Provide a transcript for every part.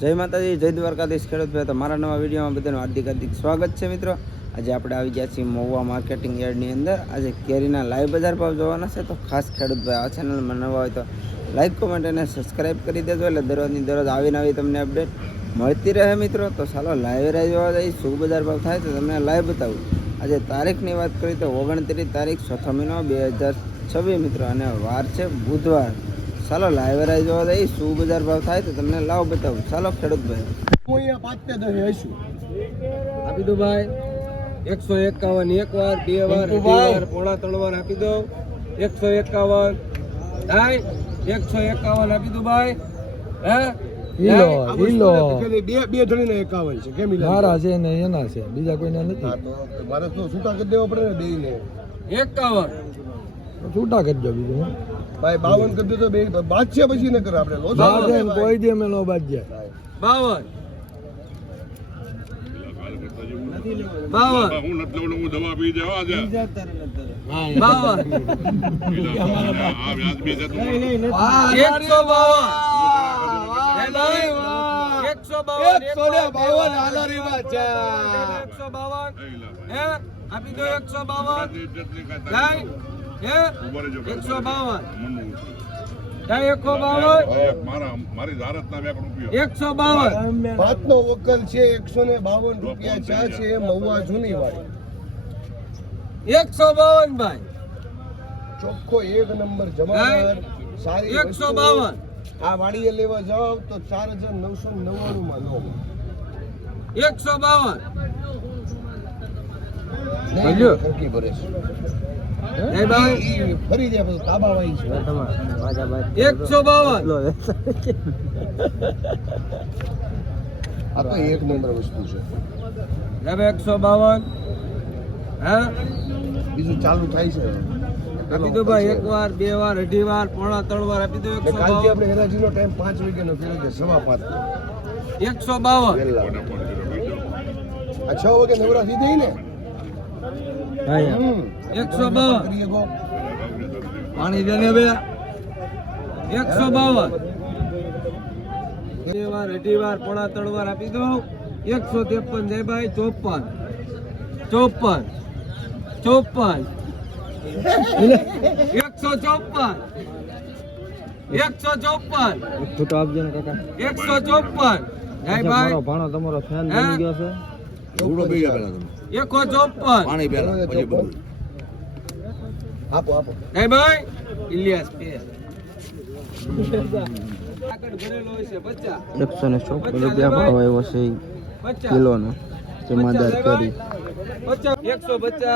જય માતાજી, જય દ્વારકાધીશ ખેડૂત ભાઈ. તો મારા નવા વિડીયોમાં બધાનું હાર્દિક સ્વાગત છે મિત્રો. આજે આપણે આવી ગયા છીએ મહુવા માર્કેટિંગ યાર્ડની અંદર. આજે કેરીના લાઈવ બજાર ભાવ જોવાના છે. તો ખાસ ખેડૂત ભાઈ આ ચેનલમાં નવા હોય તો લાઈક, કોમેન્ટ અને સબસ્ક્રાઈબ કરી દેજો, એટલે દરરોજની દરરોજ આવી તમને અપડેટ મળતી રહે મિત્રો. તો ચાલો લાઈવ રાહ જોવા જઈએ. શું બજાર ભાવ થાય તો તમને લાઈવ બતાવું. આજે તારીખની વાત કરીએ તો 29 તારીખ 6 મહિનો 2026 મિત્રો, અને વાર છે બુધવાર. ચાલો લાઈવ રાહ જોવા જઈએ. શું બજાર ભાવ થાય તો તમને લાવ બતાવું. ચાલો ખેડૂત ભાઈ, હું અહીંયા 5 ને 10 હશું આપી દો ભાઈ. 151 એક વાર, બે વાર, અઢી વાર, પોણા 3 વાર આપી દો. 151 થાય. 151 આપી દો ભાઈ. હે હિલો બે ધણીને 51 છે. કેમ મારા છે ને એના છે, બીજા કોઈના નથી. તો મારે તો છૂટા કરી દેવો પડે ને બેયને. 51 છૂટા કરી દો. બીજું ભાઈ 52 કરી દેતો બે બાદશે પછી ન કરે આપણે લોચા કોઈ દે મેં નો બાજ્યા. 52 હું નથી લેવડો, હું દવા પી જવા દે. 152 ભાતનો વકલ છે. 152 રૂપિયા ચા છે મહુવા જૂની વાળી. 152 ભાઈ. ચોખ્ખો એક નંબર જમાદાર સારી 152 આ વાડીએ લેવા જાવ તો 4999 માં લો. 152 નહીં ખરકી ભરે છે. એ ભાઈ ઈ ફરી જાય પછી તાબા વાઈ છે. 152 આ તો એક નંબર વસ્તુ છે. હવે 152 હા બીજું ચાલુ થાય છે. આપી દો ભાઈ. એક વાર, બે વાર, અઢી વાર, પોણા 3 વાર આપી દો. કાલથી આપણે હેરાજીનો ટાઈમ 5 વાગ્યાનો ફેરવી છે, 5:15 152 વહેલા. આ 6 વાગે નવરા થઈ જાય ને. 152 કરીએ ગો. પાણી દે ને બે. 152 બે વાર, અઢી વાર, પોણા 3 વાર આપી દો. 153 જય ભાઈ. 54 154 છૂટો આપજો ને કાકા. 154 જય ભાઈ. ભાણો તમારો ફેન બની ગયો છે. ઉડો પી ગયા પેલા તમે. 154 પાણી પેલા પછી બધું. આપો આપો. જય ભાઈ. ઇલિયાસ પે આગળ ભરેલો હોય છે 50 154 રૂપિયા ભાવ આવ્યો છે કિલોનો જમાદાર કેરી. 150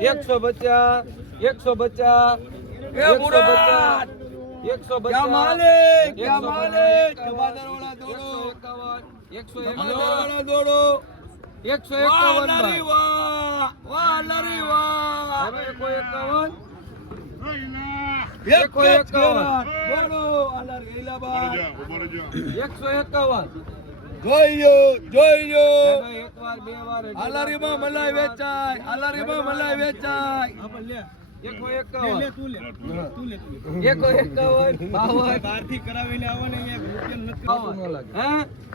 150 150 150 માલિક જમાદાર વાળા દોડો 151 વાહ લરી વાહ 151 બોલો અલર ગઈલા બા 151 જોઈયો એક વાર, બે વાર, આલારીમાં મલાઈ વેચાય. 151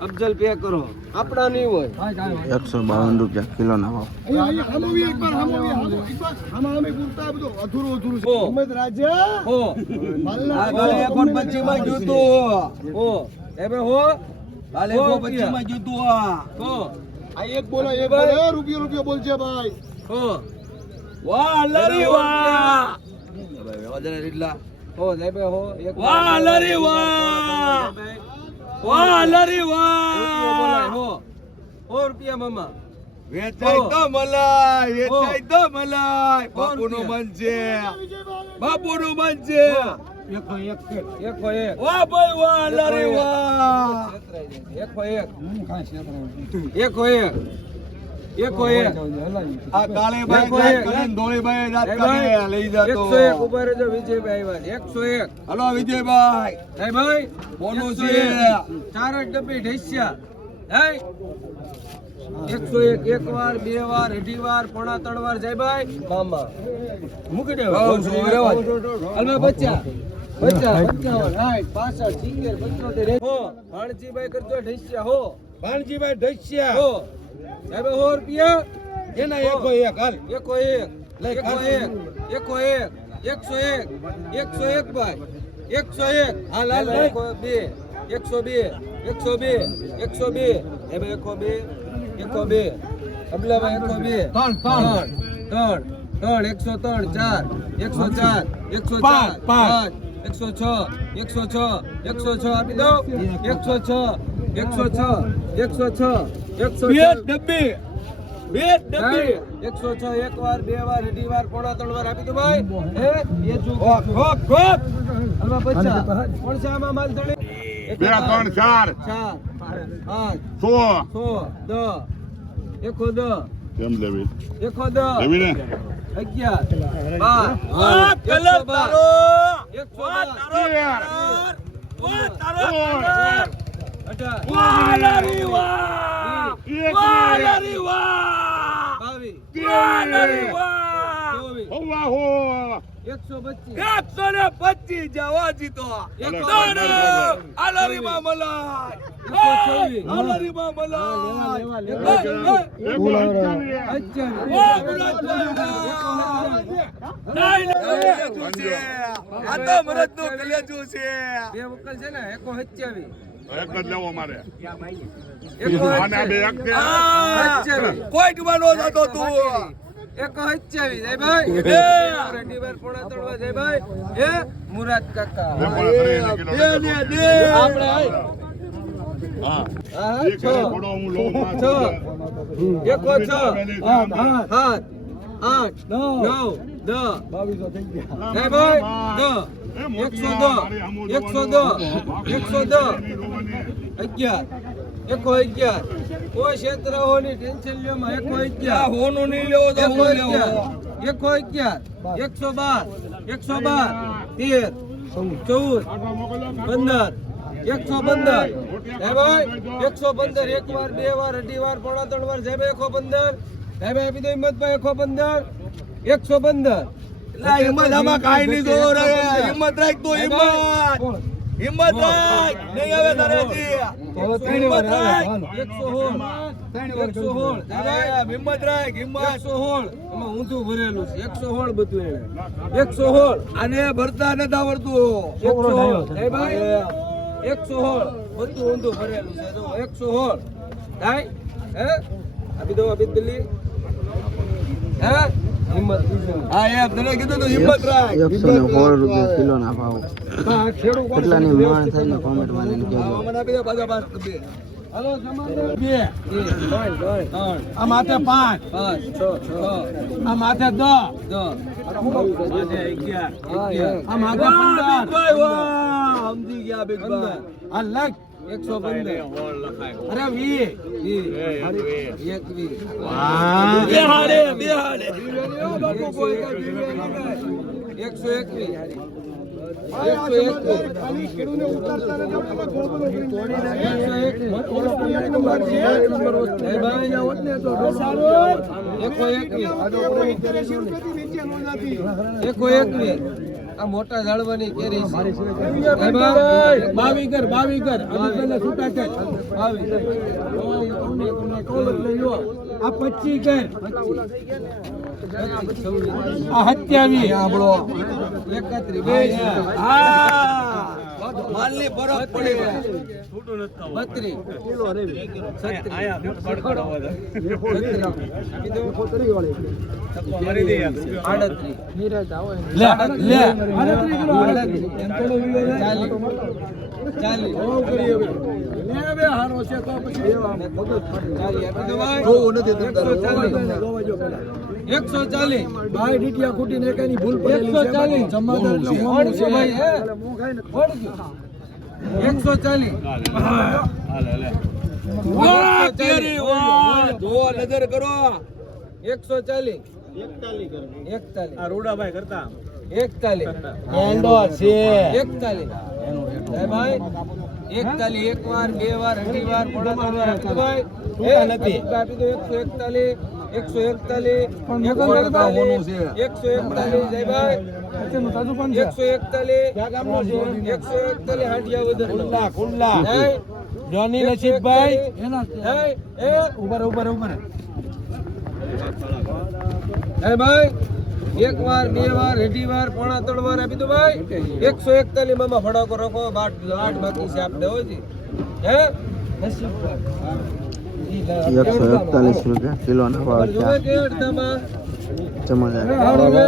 અફજલ પે કરો. આપડા નહીં હોય. 152 રૂપિયા કિલોના ભાવ. હિંમત રાજા હો આગળ 25 માં જોતું હો એમે હો કાલે 25 માં જોતું હો આ એક બોલો રૂપિયો બોલશે ભાઈ. હો વાહ લરી વાહ વજન એટલા હો જય ભાઈ હો એક વાહ લરી વાહ લરી વાહ હો રૂપિયા મામા વેચાય તો મલાઈ. બાપુનું મન છે. એક વાહ ભાઈ વાહ લરી વાહ 101 આ કાળેભાઈ કરીને ધોળીભાઈ રાત કાઢીને લઈ જાતો. 101 ઉપર જો વિજયભાઈ આવ્યા. 101 હલો વિજયભાઈ, હે ભાઈ કોનું છે? 4 ડબ્બી ઢેસ્યા. હે 101 એક વાર, બે વાર, અઢી વાર, પોણા 3 વાર. જય ભાઈ મામા મૂકી દેવા. હાલમાં બચ્ચા ભાણજીભાઈ કરજો ઢૈસિયા હો ભાણજીભાઈ ઢૈસિયા હો સાહેબ 100 રૂપિયા એના એકો એક હાલ એકો એક એકો એક 101 ભાઈ 101 હાલ હાલ 102 102 હવે 102 અબલાભાઈ 102 ત્રણ 103 4 104 105 106 આપી દો 106 106 એક વાર બે વાર અઢી વાર પોણા 3 વાર આપી દો ભાઈ એ જો હલવા 50 કોણ છે આમાં માલ ધણી 2 3 4 4 5 100 110 110 કેમ લેવી 110 લેવી ને 11 12 કલર તારો 125 જવા જીતો એક જ લેવો મારે કોઈ ટવાનો થતો તું 127 જય ભાઈ અઢી વાર પોણા 3 વાર જય ભાઈ એ મુરાદ કાકા કોઈ ક્ષેત્ર હોની ટેન્શન લ્યો માં 111 હોનું નહીં લેવો તો હું લેવો 111 112 13 14 15 115 હે ભાઈ 115 એક વાર બે વાર અઢી વાર પોણા 3 વાર જય ભાઈ 115 હે ભાઈ આપી દો હિંમતભાઈ 115 હિંમત આમાં કાઈ નહીં જો રે હિંમત રાખ તો હિંમત રાખ નહીં આવે તારેથી હિંમત રાખ 116 હિંમત રાખ હિંમત 116 એમાં ઊંધું ભરેલું છે 116 બધું એને 116 આને ભરતા નથી આવડતું 116 હે ભાઈ 116 બધું ઊંધું ભરેલું છે જો 116 થાય હે આપી દો અબિદ દિલ્હી હે હિંમત હા યાર તને કીધું તો હિંમત રાખ 116 રૂપિયા કિલો ના ભાવ કેટલાની માણ થાય ને કોમેન્ટ માં લઈને કહેજો મને આપી દો પાછા 5 બે હાલો જમાદાર 2 આ માથે 5 6 આ માથે 10 આ માથે 15 સમજી ગયા બેગ આ લાખ 115 અરે 121 આ મોટા ઝાડવાની કેરી છે 22 કર અભિપ્રાય છૂટા કર 22 આ 25 કર આ 27 આપણો 31 માલની બરફ પડી 32 140 ભાઈ ડીટિયા ખૂટીને એકાની ભૂલ પડેલી છે 140 જમાદાર છે ભાઈ હે 140 વાહ તેરી વાહ જો નજર કરો 140 41 આ રૂડાભાઈ કરતા 41 એન્ડો છે 41 હે ભાઈ 41 એક વાર બે વાર અઢી વાર પોણા 3 વાર ભાઈ ટૂંકા નથી આપી દો 141 141 હોનું છે. 141 જયભાઈ 141 હાંડિયા વદરનો. જય. જોની નસીબભાઈ જય. ઉભા હે ભાઈ એક વાર બે વાર અઢી વાર પોણા 3 વાર આપી દો ભાઈ 141 માં ફડાકો રાખો 8 બાકી છે આપણે હોય છે હે 141 રૂપિયા કિલોના ભાવ જોવે કે અડધામાં જમાદાર હવે